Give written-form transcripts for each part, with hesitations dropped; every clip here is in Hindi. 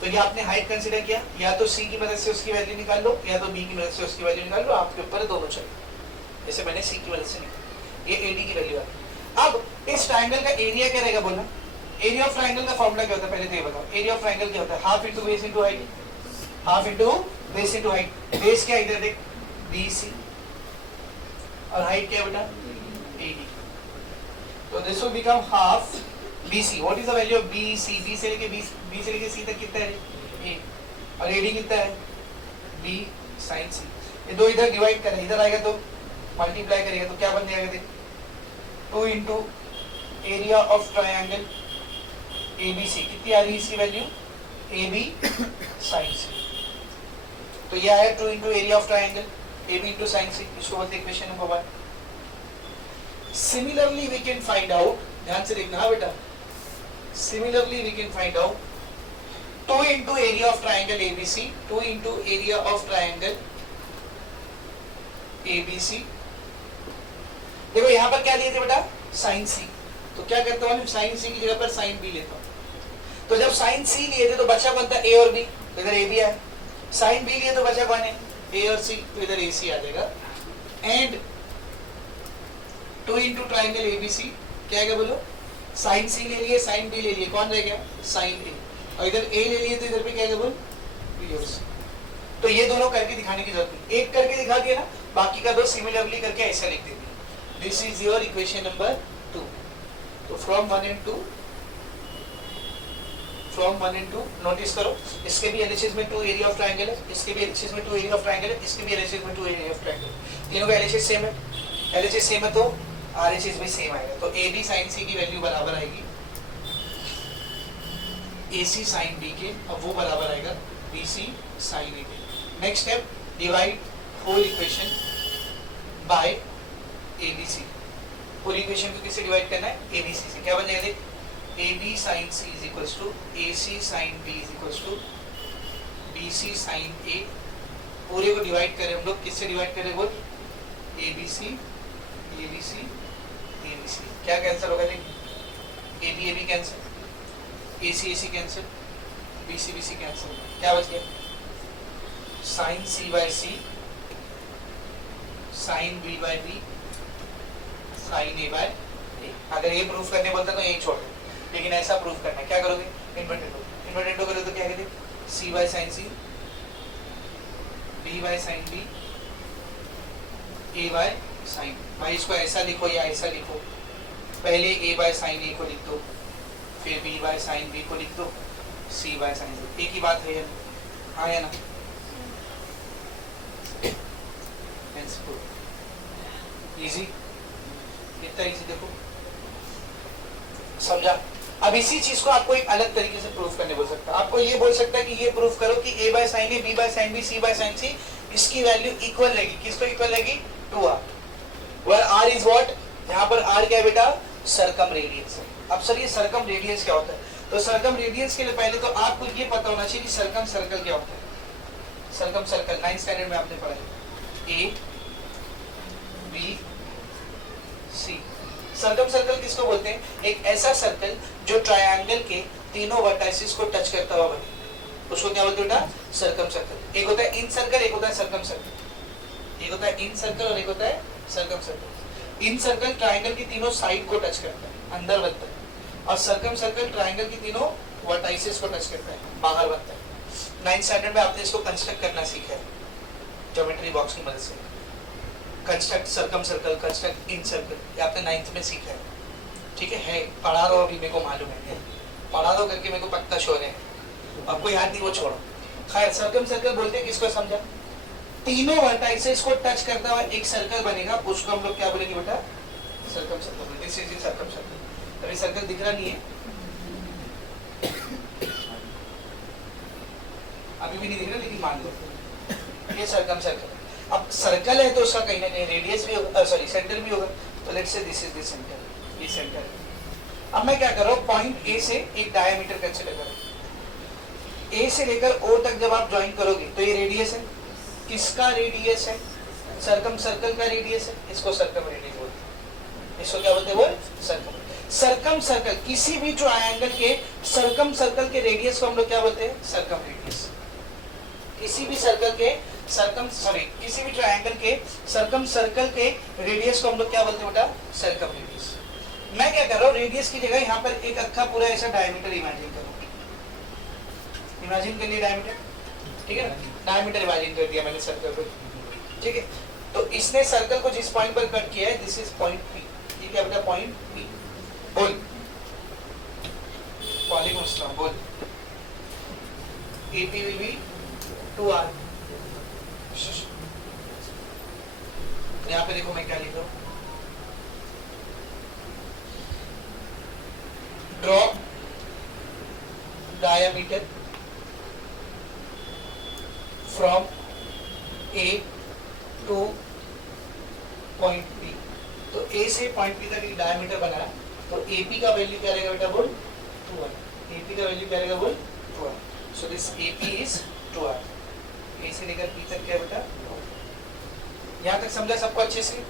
तो ये आपने हाइट कंसीडर किया, या तो सी की मदद से उसकी वैल्यू निकाल लो या तो बी की मदद से उसकी वैल्यू निकाल लो, आपके ऊपर दोनों चाहिए। जैसे मैंने सी की मदद से निकाली, ये एडी की वैल्यू है। अब इस ट्राइंगल का एरिया क्या रहेगा बोला? एरिया ऑफ ट्राइंगल का फॉर्मूला क्या होता है पहले तो ये बताओ। एरिया ऑफ ट्राइंगल क्या होता है? Half into base into height, half into base into height. Base क्या इधर देख, BC, और हाइट क्या है बेटा? AD। तो this will become half BC। What is the value of BC? B से लेके C तक कितना है? A। और AD कितना है? B sin C। ये दो इधर डिवाइड करें, इधर आएगा तो मल्टीप्लाई करेगा तो क्या बन जाएगा देख, 2 into area of triangle ABC। कितनी आ रही है इसकी वैल्यू? AB sin C। तो ये आया 2 into area of triangle AB into sin C। इसको बोलते हैं equation number 1। Similarly we can find out, ध्यान से देखना हाँ बेटा, similarly we can find out 2 into area of triangle ABC, 2 into area of triangle ABC। देखो यहाँ पर क्या लिए थे बेटा? sin C। तो क्या करता हूँ, sin C की जगह पर sin B लेता हूँ। तो जब sin C लिए थे तो बचा कौन था? A और B, तो इधर AB है। sin B लिए तो बचा कौन है? A और C, तो इधर AC आ जाएगा। एंड 2 इंटू ट्राइंगल ABC क्या है बोलो? sin C ले लिए, sin B ले लिए, कौन रह गया? sin A। और इधर A ले लिए तो इधर पे क्या है बोल? B और C। तो ये दोनों करके दिखाने की जरूरत नहीं, एक करके दिखा दिया ना, बाकी का दो सिमिलरली करके ऐसा लिख देंगे। This is your equation number 2। तो फ्रॉम 1 एंड 2 नोटिस करो, इसके भी एलएचएस में 2 एरिया ऑफ ट्राइंगल है, इसके भी एलएचएस में 2 एरिया ऑफ ट्राइंगल है, इसके भी एलएचएस में 2 एरिया ऑफ ट्राइंगल। तीनों का एलएचएस सेम है, एलएचएस सेम है तो आरएचएस भी सेम आएगा। तो AB sin C की वैल्यू बराबर आएगी AC sin B के, अब वो बराबर आएगा BC sin A के। Next step, divide whole equation by ABC। पूरी इक्वेशन को किससे डिवाइड करना है? ABC से। क्या बन जाएगा देख, AB sin C is equals to AC sin B is equals to BC sin A। पूरे को डिवाइड करें हम लोग, किससे डिवाइड करें बोल? ABC, ABC, ABC। क्या कैंसिल होगा देख, AB AB cancel, AC AC cancel, BC BC cancel, क्या बच गया? sin C by C, sin B by B, sin A by A। अगर ये प्रूफ करने बोलता तो यही छोड़ दो, लेकिन ऐसा प्रूफ करना है, क्या करोगे? इन्वर्टेड करोगे तो क्या कहते? C by sin C, B by sin B, A by sin। भाई इसको ऐसा लिखो या ऐसा लिखो, पहले A by sin A को लिख दो, फिर B by sin B को लिख दो, C by sin C। एक ही बात है, आया ना? इजी, इतना इजी देखो, समझा? अब इसी चीज को आपको एक अलग तरीके से प्रूफ करने बोल सकता है। आपको ये बोल सकता है कि ये प्रूफ करो कि A by sin A, B by sin B, C by sin C इसकी वैल्यू इक्वल रहेगी, किसको इक्वल रहेगी? 2R। Where R is what? यहाँ पर R क्या है बेटा? सर्कम रेडियस है। अब सर ये सर्कम रेडियस क्या होता है? तो सर्कम रेडियस के लिए पहले तो आपको ये पता होना चाहिए कि सर्कम सर्कल क्या होता है। सर्कम सर्कल 9th स्टैंडर्ड में आपने पढ़ा है, A B C। Circum circle किसको बोलते हैं? एक ऐसा सर्कल जो ट्रायंगल के तीनों वर्टाइसिस को टच करता हुआ बने, उसको क्या बोलते हैं बेटा? Circum circle. एक होता है इन सर्कल, एक होता है सर्कम सर्कल। एक होता है इन सर्कल और एक होता है सर्कम सर्कल। इन सर्कल ट्रायंगल की तीनों साइड को टच करता है, अंदर बनता है, और सर्कम सर्कल ट्रायंगल की तीनों वर्टाइसिस को टच करता है, बाहर बनता है। 9th स्टैंडर्ड में आपने इसको कंस्ट्रक्ट करना सीखा है ज्योमेट्री बॉक्स की मदद से। Construct circum circle, construct in circle, ये आपने 9th में सीखा है, ठीक है? पढ़ा रहा हूँ अभी, मेरे को मालूम है, पढ़ा दो करके मेरे को पक्का शोर है, आपको याद नहीं वो छोड़ो। खैर, सर्कम सर्कल बोलते हैं किसको, समझा? तीनों वर्टाइसेस को टच करता हुआ एक सर्कल बनेगा, उसको हम लोग क्या बोलेंगे बेटा? Circum circle. This is circum circle. अभी सर्कल दिख रहा नहीं है, अभी भी नहीं दिख रहा, लेकिन मान लो ये सर्कम सर्कल। अब सर्कल है तो उसका कहीं ना कहीं रेडियस भी होगा, सॉरी सेंटर भी होगा। तो let's say this is the centre, ये सेंटर है। अब मैं क्या कर रहा हूँ, पॉइंट ए से एक डायमीटर कंसीडर करो। ए से लेकर ओ तक जब आप ज्वाइन करोगे तो ये रेडियस है, किसका रेडियस है? सर्कम सर्कल का रेडियस है, इसको सर्कम रेडियस बोलते हैं। इसको क्या बोलते हैं? वो सर्कम। सर्कम सर्कल, किसी भी ट्रायंगल के सर्कम सर्कल के रेडियस को हम लोग क्या बोलते हैं? Circum radius. किसी भी सर्कल के किसी भी ट्रायंगल के सर्कम सर्कल के रेडियस को हम लोग क्या बोलते हैं बेटा? Circum radius. मैं क्या कर रहा हूँ, रेडियस की जगह यहाँ पर एक अक्खा पूरा ऐसा डायमीटर इमेजिन करो। इमेजिन कर लिया डायमीटर, ठीक है ना? डायमीटर इमेजिन कर दिया मैंने सर्कल को, ठीक है। तो इसने सर्कल को जिस पॉइंट पर कट किया है, दिस इज पॉइंट पी। ठीक है बेटा, पॉइंट पी। बोल वालेकुम अस्सलाम, बोल। AP will be 2R। यहाँ पे देखो मैं क्या लिख रहा हूँ, draw diameter from A two point P। तो A से पॉइंट P तक डायमीटर बनाया, तो AP का वैल्यू क्या रहेगा बेटा? बोल 2R। AP का वैल्यू क्या रहेगा? बोल 2R। So this AP is 2R। A से लेकर P तक क्या बेटा? यहाँ तक समझा सबको अच्छे से?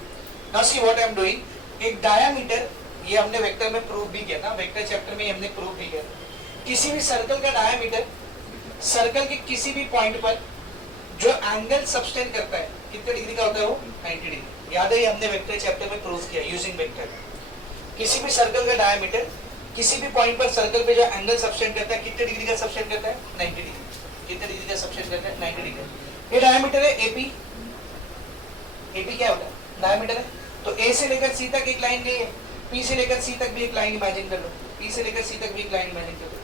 Now see what I am doing. एक डायमीटर, ये हमने वेक्टर में प्रूव भी किया ना, वेक्टर चैप्टर में हमने प्रूव भी किया। किसी भी सर्कल का डायमीटर सर्कल के किसी भी पॉइंट पर जो एंगल सबटेंड करता है, कितने डिग्री का होता है? वो 90 डिग्री। याद है, ये हमने वेक्टर चैप्टर में प्रूव किया यूजिंग वेक्टर। किसी भी सर्कल का डायमीटर किसी भी पॉइंट पर सर्कल पे जो एंगल सबटेंड करता है, कितने डिग्री का सबटेंड करता है? 90 डिग्री। कितने डिग्री का सबटेंड करता है? 90 डिग्री। ये डायमीटर है AP। AP क्या होता है? डायमीटर है। तो A से लेकर C तक एक लाइन गई है, P से लेकर C तक भी एक लाइन इमेजिन कर लो, P से लेकर C तक भी एक लाइन इमेजिन कर लो।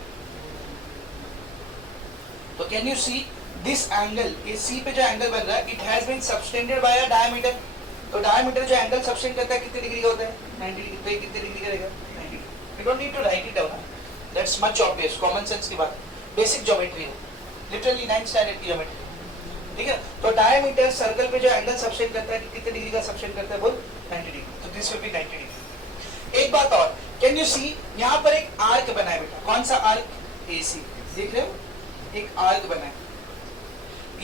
तो can you see this angle, ये C पे जो एंगल बन रहा है, it has been subtended by a diameter. तो डायमीटर जो एंगल सबटेंड करता है कितने डिग्री का होता है? 90 डिग्री। तो ये कितने डिग्री का रहेगा? 90 degree. You don't need to write it down, that's much obvious, common sense की बात, बेसिक ज्योमेट्री है, लिटरली 9th स्टैंडर्ड की ज्योमेट्री, ठीक है। तो डायमीटर सर्कल पे जो एंगल सबटेंड करता है, कितने डिग्री का सबटेंड करता है? बोल 90 डिग्री। तो दिस विल बी 90 डिग्री। एक बात और, कैन यू सी यहाँ पर एक आर्क बना है बेटा। कौन सा आर्क? AC। देख रहे हो, एक आर्क बना है।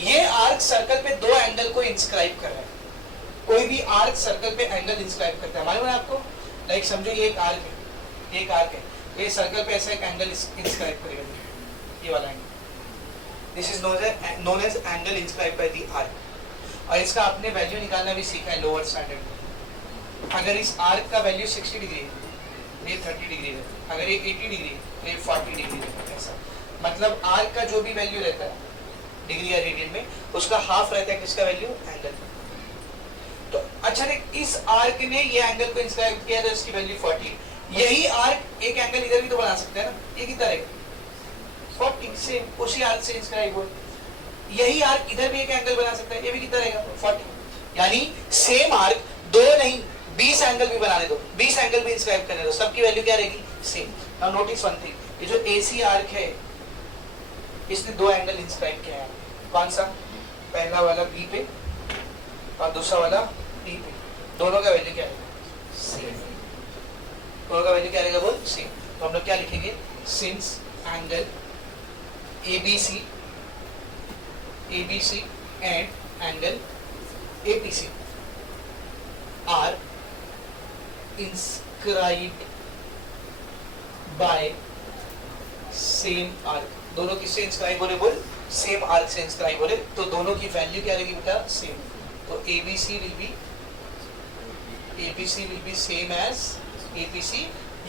ये आर्क सर्कल पे दो एंगल को इंस्क्राइब कर रहा है। कोई भी आर्क सर्कल पे एंगल इंस्क्राइब करता है, मालूम है आपको? लाइक समझो ये एक आर्क है, एक आर्क है, ये सर्कल पे ऐसा एक एंगल इंस्क्राइब करेगा, ये वाला एंगल। This is known as angle inscribe by the arc. और इसका आपने वैल्यू निकालना भी सीखा है लोअर स्टैंडर्ड में। अगर इस आर्क का वैल्यू 60 डिग्री है, ये 30 डिग्री है, अगर ये 80 डिग्री है, तो ये 40 डिग्री है, ऐसा। मतलब आर्क का जो भी वैल्यू रहता है डिग्री या रेडियन में, उसका हाफ रहता है किसका वैल्यू? एंगल। तो अच्छा देख, इस आर्क ने ये एंगल को इंस्क्राइब किया, तो इसकी वैल्यू 40। यही आर्क एक एंगल इधर भी तो बना सकते हैं ना, ये कितना रहेगा? 40 से उसी आर्क से इंस्क्राइब हो। यही आर्क इधर भी एक एंगल बना सकता है, ये भी कितना रहेगा? 40। यानी सेम आर्क दो नहीं 20 एंगल भी बनाने दो, 20 एंगल भी इंस्क्राइब करने दो, सबकी वैल्यू क्या रहेगी? Same. Now notice one thing, ये जो AC आर्क है, इसने दो एंगल इंस्क्राइब किया है। कौन सा? पहला वाला B पे और दूसरा वाला P पे। दोनों का वैल्यू क्या रहेगा? सेम। दोनों का वैल्यू क्या रहेगा? बोल सेम। तो हम लोग क्या लिखेंगे? Since angle ABC and angle APC are inscribed by same arc। दोनों किससे इंस्क्राइब हो रहे? बोल सेम आर्क से इंस्क्राइब हो रहे, तो दोनों की वैल्यू क्या रहेगी बेटा? सेम। तो ABC will be same as APC,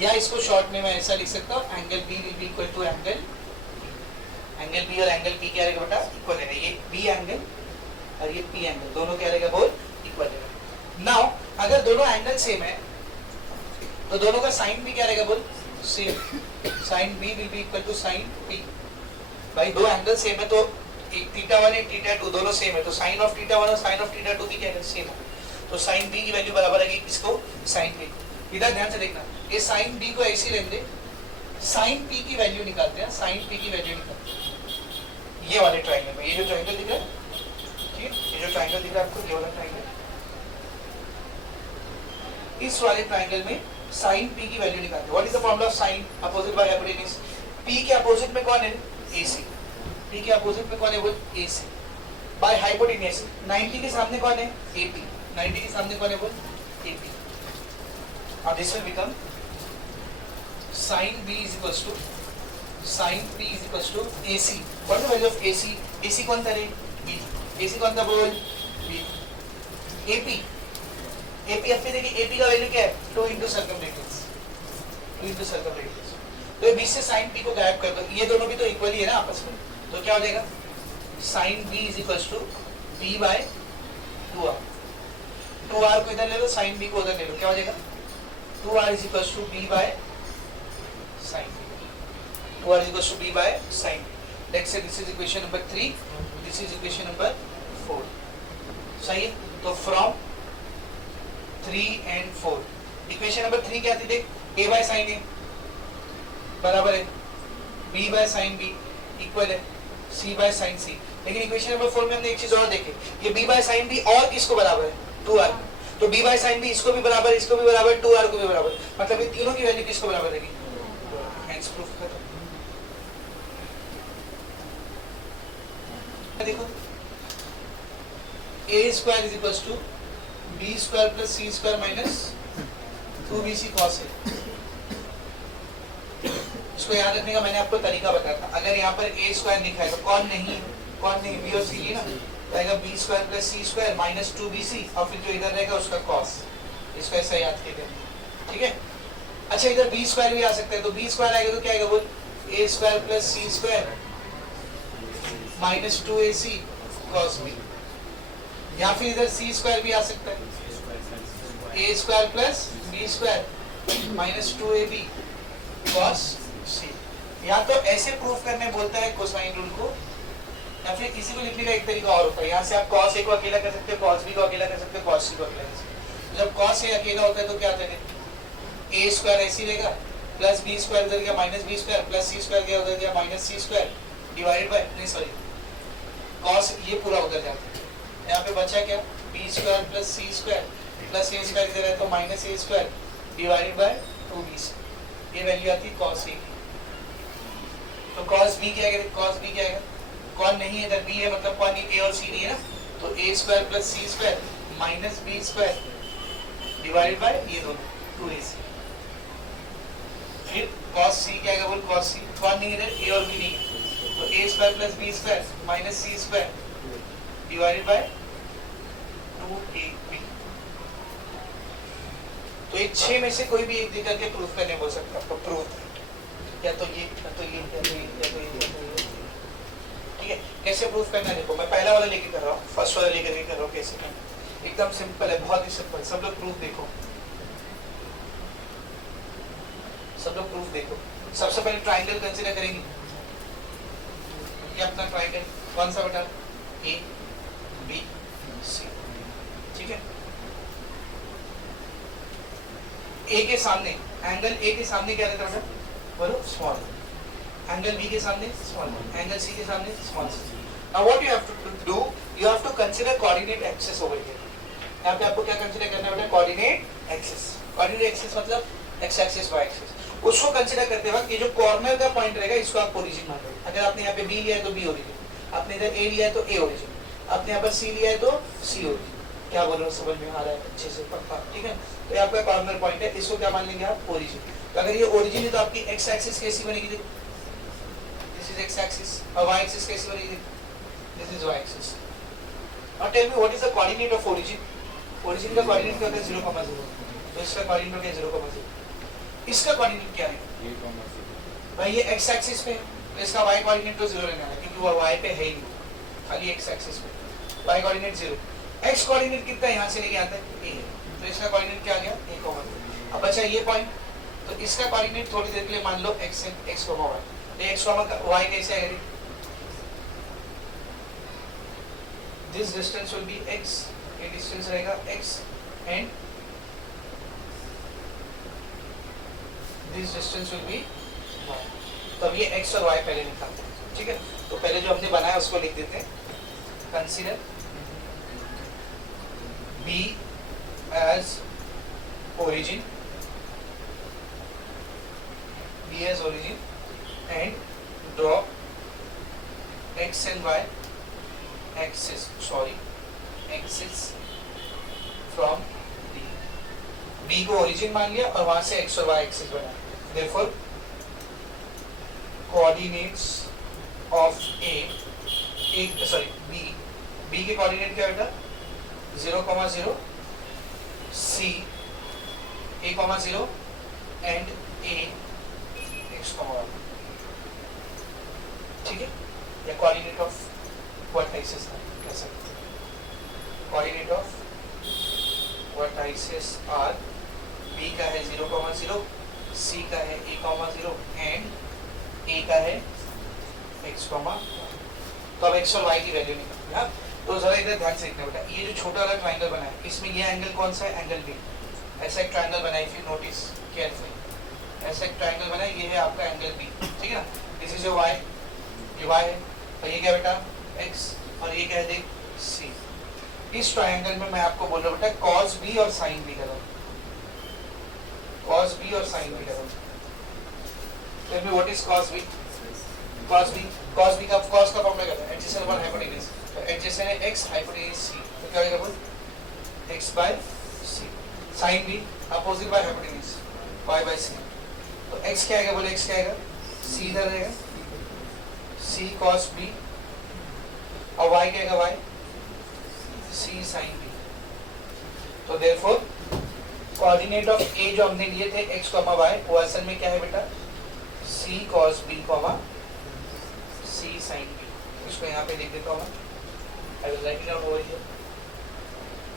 या इसको शॉर्ट में मैं ऐसा लिख सकता हूँ, angle B will be equal to angle B और एंगल P क्या रहेगा बेटा? इक्वल रहेगा। ये B एंगल और ये P एंगल, दोनों क्या रहेगा? बोल इक्वल रहेगा। नाउ अगर दोनों एंगल सेम है, तो दोनों का साइन भी क्या रहेगा? बोल same. Sine B will be equal to sine P। भाई दो एंगल सेम है, तो θ1 और θ2 दोनों सेम है, तो साइन ऑफ θ1 और साइन ऑफ θ2 भी क्या है? सेम है। तो साइन B की वैल्यू बराबर आएगी किसको? Sine P। इधर ध्यान से देखना, ये साइन B को ऐसे लेंगे, साइन P की वैल्यू निकालते हैं, साइन P की वैल्यू निकालते हैं ये वाले ट्रायंगल में। ये जो ट्रायंगल दिख रहा है, ठीक है, ये जो ट्रायंगल दिख रहा है आपको, ये वाला ट्रायंगल, इस वाले ट्रायंगल में साइन P की वैल्यू निकालते हैं। What is the formula of sine? Opposite by hypotenuse. P के अपोजिट में कौन है? AC। P के अपोजिट में कौन है? बोल AC बाय हाइपोटेन्यूज। 90 के सामने कौन है? AP। 90 के सामने कौन है? बोल AP। Now this will become sin b is equals to sin p is equals to AC. What is the value of AC? AC कौन था रे? B. AC कौन था बोल? B. AP. AP अब फिर देखिए AP का वैल्यू क्या है? 2 into circumference. 2 into circumference. तो ये 20 से sin p को गायब कर दो. ये दोनों भी तो इक्वल ही है ना आपस में. तो क्या हो जाएगा? sin b is equals to b by 2r. 2r को इधर ले लो, sin b को उधर ले लो. क्या हो जाएगा? 2r is equals to b by sin b. 2r is equals to b by sin b. Let's say this is equation number 3. This is equation number 4. सही है? तो from 3 and 4. Equation number 3 क्या थी देख? a by sin a बराबर है b by sin b equal है c by sin c. लेकिन इक्वेशन नंबर 4 में हमने एक चीज और देखी, ये b by sin b और किसको बराबर है? 2r. तो b by sin b इसको भी बराबर, इसको भी बराबर, 2r को भी बराबर. मतलब ये तीनों की वैल्यू किसको बराबर रहेगी? Hence proof खत्म. देखो a square is equals to b square plus c square minus 2bc cos a. इसको याद रखने का मैंने आपको तरीका बताया था. अगर यहाँ पर a स्क्वायर लिखा है तो कौन नहीं b और c ही ना, तो आएगा b square plus c square minus 2bc और फिर जो इधर रहेगा उसका cos. इसको ऐसा याद कीजिए, ठीक है. अच्छा इधर b स्क्वायर भी आ सकता है, तो b स्क्वायर आएगा तो क्या आएगा बोल? a square plus c square minus 2ac cos b. या फिर इधर c स्क्वायर भी आ सकता है, a square plus b square minus 2ab cos c. या तो ऐसे प्रूफ करने बोलता है कोसाइन रूल को, या फिर इसी को लिखने का एक तरीका और होता है. यहाँ से आप cos a को अकेला कर सकते हो, cos b को अकेला कर सकते हो, cos c को अकेला कर सकते हो. जब cos a अकेला होता है तो क्या आता है? a स्क्वायर ऐसे रहेगा प्लस b स्क्वायर इधर गया minus b square plus c square गया उधर गया minus c square divided bye, नहीं सॉरी, cos ये पूरा उधर जाता है. यहाँ पे बचा क्या? b square plus c square plus a square इधर है तो minus a square divided by 2bc. ये वैल्यू आती है cos a. तो cos b क्या आएगा? cos b क्या आएगा? कौन नहीं है, इधर b है मतलब कौन नहीं, a और c नहीं है ना, तो a square plus c square minus b square divided bye ये दोनों 2ac. फिर cos c क्या आएगा बोल? cos c कौन नहीं है इधर, a और b नहीं है, तो a square plus b square minus c square divided by 2ab. तो ये 6 में से कोई भी एक दिखा के प्रूफ करने बोल सकता है. आपको प्रूफ या तो ये या तो ये या तो ये या तो ये या तो ये. ठीक है, कैसे प्रूफ करना है देखो. मैं पहला वाला लेके कर रहा हूँ, फर्स्ट वाला लेकर कर रहा हूँ. कैसे करना? एकदम सिंपल है, बहुत ही सिंपल. सब लोग प्रूफ देखो, सब लोग प्रूफ देखो. सबसे पहले ट्राइंगल कंसीडर करेंगे. ये अपना ट्राइंगल कौन सा बेटा? A B C. ठीक है, ए के सामने एंगल ए के सामने क्या रहता है बोलो? स्मॉल. एंगल बी के सामने स्मॉल, एंगल सी के सामने small. Now what you have to do, you have to consider coordinate axis over here. यहाँ पे आपको क्या कंसीडर करना है बेटा? Coordinate axis. कोऑर्डिनेट एक्सिस मतलब एक्स एक्सिस वाई एक्सिस. उसको कंसीडर करते वक्त ये जो कॉर्नर का पॉइंट रहेगा इसको आप ओरिजिन मान लो. अगर आपने यहाँ पे बी लिया है तो बी ओरिजिन, आपने इधर ए लिया है तो ए ओरिजिन, आपने यहाँ पर सी लिया है तो सी ओरिजिन. क्या बोल रहा हूँ समझ में आ रहा है अच्छे से पक्का? ठीक है, तो ये आपका कॉर्नर पॉइंट है, इसको क्या मान लेंगे आप? ओरिजिन. तो अगर ये ओरिजिन है तो आपकी एक्स एक्सिस कैसी बनेगी? This is x axis. और वाई एक्सिस कैसी बनेगी? This is y axis. Now tell me what is the coordinate of origin? Origin का कोऑर्डिनेट क्या होता है? 0,0. तो इसका कोऑर्डिनेट क्या है? 0,0. इसका कोऑर्डिनेट क्या है भाई? ये एक्स एक्सिस पे है तो इसका वाई कोऑर्डिनेट तो 0 रहना है क्योंकि वो वाई पे है ही नहीं, खाली एक्स एक्सिस पे. Y coordinate 0. एक्स कोऑर्डिनेट कितना है? यहाँ से लेके आता है ए, तो इसका कोऑर्डिनेट क्या आ गया? a. अब बचा ये पॉइंट, तो इसका कोऑर्डिनेट थोड़ी देर के लिए मान लो x है, x, y. तो x, y कैसे आएगा? This distance will be x, ये डिस्टेंस रहेगा x and this distance will be y. तो अब ये x और y पहले निकालते हैं. ठीक है, तो पहले जो हमने बनाया उसको लिख देते हैं. Consider B as origin, B as origin and draw x and y axis from B को origin मान लिया और वहां से x और y axis बनाया. Therefore coordinates of A sorry B के कोऑर्डिनेट क्या बेटा 0,0 सी a,0 एंड a x,1 ठीक है, या कोऑर्डिनेट ऑफ वर्टाइसेस कह सकते हैं। Coordinate of vertices are b का है 0,0, c का है a,0 एंड a का है x,1। तो अब x और y की वैल्यू निकालते हैं। तो जरा इधर ध्यान से देखना बेटा, ये जो छोटा वाला ट्रायंगल बना है इसमें ये एंगल कौन सा है, एंगल बी। ऐसा एक ट्रायंगल बना है, इफ यू नोटिस केयरफुली, ऐसा एक ट्रायंगल बना है, ये है आपका एंगल बी, ठीक है ना। दिस इज योर y, ये y है, और ये क्या बेटा x, और ये क्या है देख c। इस ट्रायंगल में मैं आपको बोल रहा हूँ बेटा cos b और sin b करो, cos b और sin b करो। Tell me what is cos b? cos b का cos का फॉर्मूला क्या है, एडजेसेंट अपॉन हाइपोटेन्यूज। तो एडजेसेंट है x, हाइपोटेन्यूज c, तो क्या होगा बोल x by c। sin b opposite by hypotenuse y by c, तो x क्या आएगा बोले, x क्या आएगा c इधर रहेगा, c cos b, और y क्या आएगा y c sin b। तो देयरफॉर कोऑर्डिनेट ऑफ a जो हमने लिए थे x, y, वो असल में क्या है बेटा c cos b, c sin b। इसको यहाँ पे लिख देता हूँ मैं, I will write it down over here।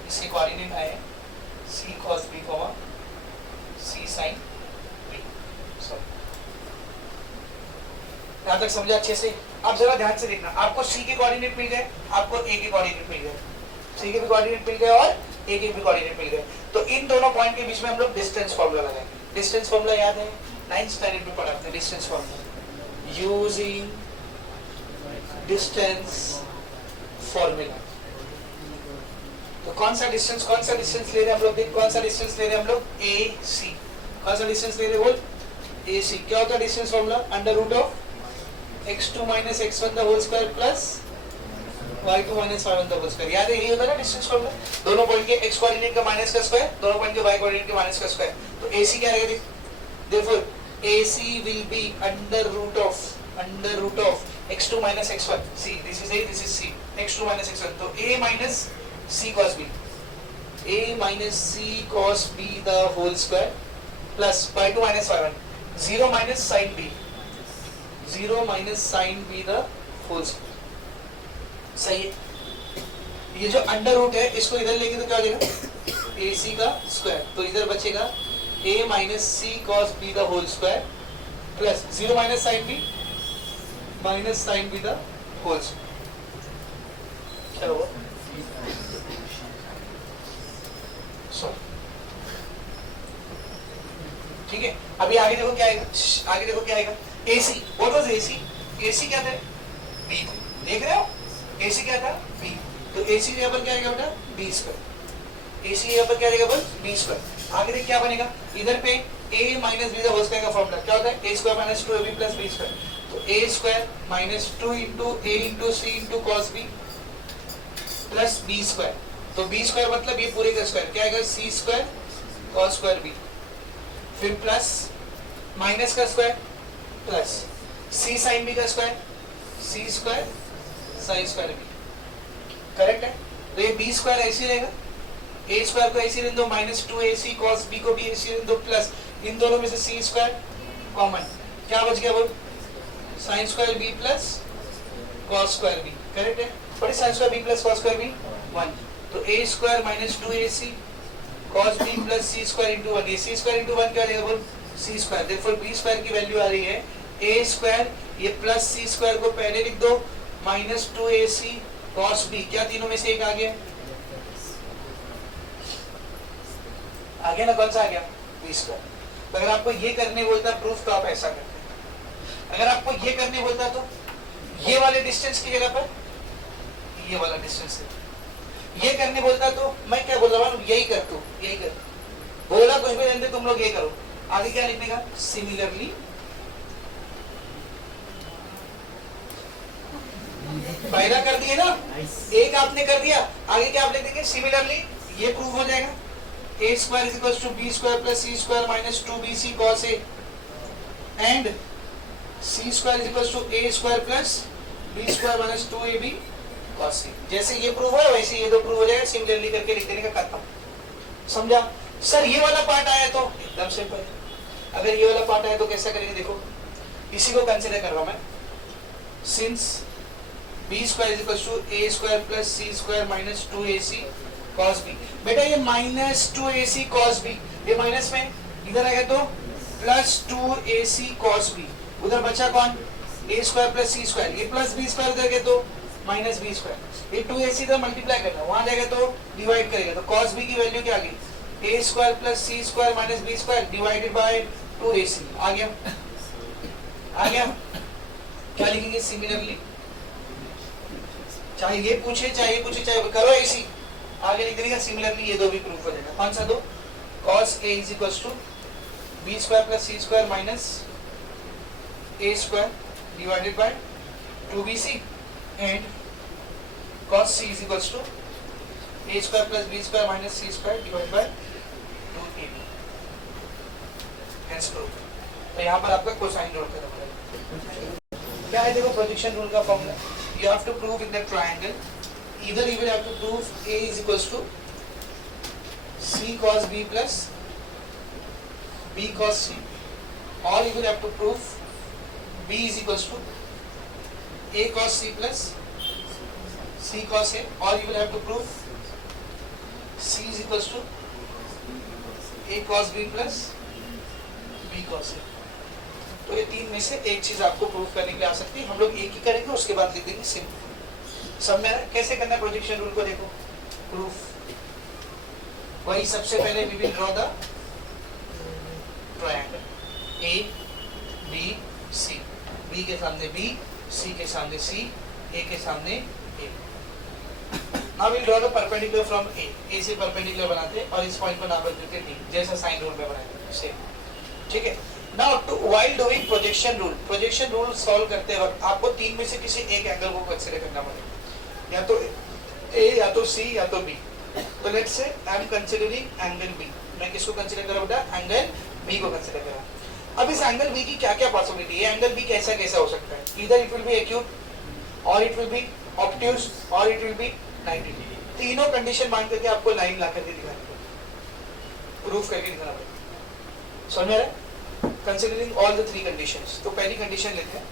इसके कोऑर्डिनेट आए हैं c cos b, c sin b। यहाँ तक समझा अच्छे से? अब जरा ध्यान से देखना, आपको c के कोऑर्डिनेट मिल गए, आपको a के कोऑर्डिनेट मिल गए, c के भी कोऑर्डिनेट मिल गए और a के भी कोऑर्डिनेट मिल गए। तो इन दोनों पॉइंट के बीच में हम लोग डिस्टेंस फॉर्मूला लगाएंगे। डिस्टेंस फॉर्मूला याद है, 9th स्टैंडर्ड में पढ़ा थे distance formula, using distance formula. तो कौन सा डिस्टेंस ले रहे हैं हम लोग, देख कौन सा डिस्टेंस ले रहे हैं हम लोग, AC। कौन सा डिस्टेंस ले रहे हैं बोल, AC। क्या होता है distance formula, under root of x2 minus x1 the whole square plus y2 minus y1 the whole square। याद है, यही होता है ना डिस्टेंस फॉर्मूला, दोनों पॉइंट के x कोऑर्डिनेट का माइनस का स्क्वायर, दोनों पॉइंट के y कोऑर्डिनेट के माइनस का स्क्वायर। तो AC क्या रहेगा, therefore AC will be under root of x2 minus x1। see this is a, this is c, x2 minus x1, तो a minus c cos b, a minus c cos b the whole square plus y2 minus y1, 0 minus sin b, 0 minus sin b the whole square। सही है। ये जो अंडर रूट है इसको इधर लेंगे तो क्या हो जाएगा, ac का स्क्वायर, तो इधर बचेगा a minus c cos b the whole square plus 0 minus sin b minus sin b the whole square। क्या होगा, ठीक है। अभी आगे देखो क्या आएगा, आगे देखो क्या आएगा, AC, what was AC? AC क्या था, B, देख रहे हो, AC क्या था B, तो AC यहाँ पर क्या आएगा बेटा B स्क्वायर, AC यहाँ पर क्या आएगा बोल B स्क्वायर। आगे देख क्या बनेगा, इधर पे A minus B whole square का फॉर्मूला क्या होता है, A square minus 2AB plus B square, तो A square minus 2 into A into C into cos B plus B square, तो B स्क्वायर मतलब ये पूरे का स्क्वायर क्या आएगा, C square cos square B, फिर प्लस माइनस का square plus c sin b का square, c square sin square b, correct है। तो ये b स्क्वायर ऐसे रहेगा, a स्क्वायर को ऐसे रहने दो, माइनस 2ac cos b को भी ऐसे रहने दो, प्लस इन दोनों में से c स्क्वायर कॉमन, क्या बच गया बोल, sin square b plus cos square b, correct है। और sin square b plus cos square b 1, तो a square minus 2ac cos b plus c square into 1, ये c स्क्वायर इंटू 1 क्या रहेगा बोल, c square. Therefore b square की वैल्यू आ रही है a स्क्वायर, ये प्लस c स्क्वायर को पहले लिख दो, माइनस 2ac cos b, क्या तीनों में से एक आ गया, आ गया ना, कौन सा आ गया, b स्क्वायर। तो अगर आपको ये करने बोलता प्रूफ तो आप ऐसा करते हैं, अगर आपको ये करने बोलता तो ये वाले डिस्टेंस की जगह पर ये वाला डिस्टेंस है, ये करने बोलता तो मैं क्या बोल रहा हूँ, यही कर तू, यही कर, बोला कुछ भी रहने तुम लोग ये करो। आगे क्या लिखने का, सिमिलरली पहला कर दिए ना, एक आपने कर दिया, आगे क्या आप लिख देंगे, सिमिलरली ये प्रूव हो जाएगा, a square is equals to b square plus c square minus 2bc cos a and C square is equal to A square plus B square minus 2ab cos c। जैसे ये प्रूव है वैसे ये दो प्रूव हो जाएगा, सिमिलरली करके लिख देने का, खत्म। समझा? सर ये वाला पार्ट आया तो एकदम सिंपल। अगर ये वाला पार्ट आया तो कैसा करेंगे, देखो इसी को कंसीडर कर रहा हूं मैं। Since B square is equal to A square plus C square minus 2ac cos b। बेटा ये माइनस 2ac cos b, ये माइनस में इधर आएगा तो प्लस 2ac cos b, उधर बचा कौन, a square plus C square, ये प्लस b स्क्वायर उधर गया तो माइनस b स्क्वायर, ये 2ac इधर मल्टीप्लाई करना, वहां जाएगा तो डिवाइड करेगा, तो cos b की वैल्यू क्या आ गई, a square plus C square minus b square divided by 2ac। आ गया, आ गया। क्या लिखेंगे, सिमिलरली, चाहे ये पूछे चाहे ये पूछे, चाहे करो ऐसी, आगे लिख देगा सिमिलरली, ये दो भी प्रूफ हो जाएगा। कौन सा दो, cos a is equals to b square plus C square minus a square divided by 2bc and cos c is equals to a square plus b square minus c square divided by 2ab। Hence proof. तो यहाँ पर आपका कोसाइन रूल खत्म हो जाएगा। क्या है, देखो प्रोजेक्शन रूल का formula, you have to prove in the triangle, either you will have to prove a is equals to c cos b plus b cos c, or you will have to prove b is equals to a cos c plus c cos a, or you will have to prove c is equals to a cos b plus b cos a। तो ये तीन में से एक चीज आपको प्रूफ करने के लिए आ सकती है, हम लोग एक ही करेंगे, उसके बाद लिख देंगे सिंपल। सब में कैसे करना है प्रोजेक्शन रूल को, देखो प्रूफ वही, सबसे पहले we will draw the triangle A B C, B के सामने बी, सी के सामने सी, ए के सामने A. Now will draw the perpendicular from A से परपेंडिकुलर बनाते हैं और इस पॉइंट पर नाम रख देते हैं डी, जैसा साइन रूल में बनाए सेम, ठीक है। Now to while doing projection rule solve करते वक्त आपको तीन में से किसी एक एंगल को कंसीडर करना पड़ेगा, या तो A या तो C या तो B। तो let's say I am considering angle B, मैं किसको कंसीडर कर रहा हूं बेटा, एंगल B को कंसीडर कर रहा हूं। अब इस एंगल B की क्या क्या पॉसिबिलिटी है, एंगल B कैसा कैसा हो सकता है, इधर इट विल बी एक्यूट और इट विल बी ऑब्ट्यूज और इट विल बी 90 डिग्री। तीनों कंडीशन मान करके आपको लाइन ला करके दिखानी पड़ेगी, प्रूफ करके दिखाना पड़ेगा। समझ में आ रहा है? Considering all the three conditions, तो पहली कंडीशन लेते हैं,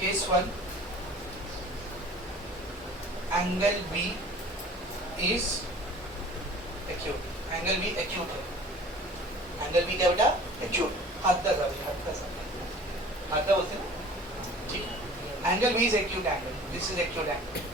case 1, angle B is acute, angle B acute है, एंगल B क्या बेटा, acute, हद्दा सा बोलते हैं ना, ठीक है, angle B is acute angle, this is acute angle,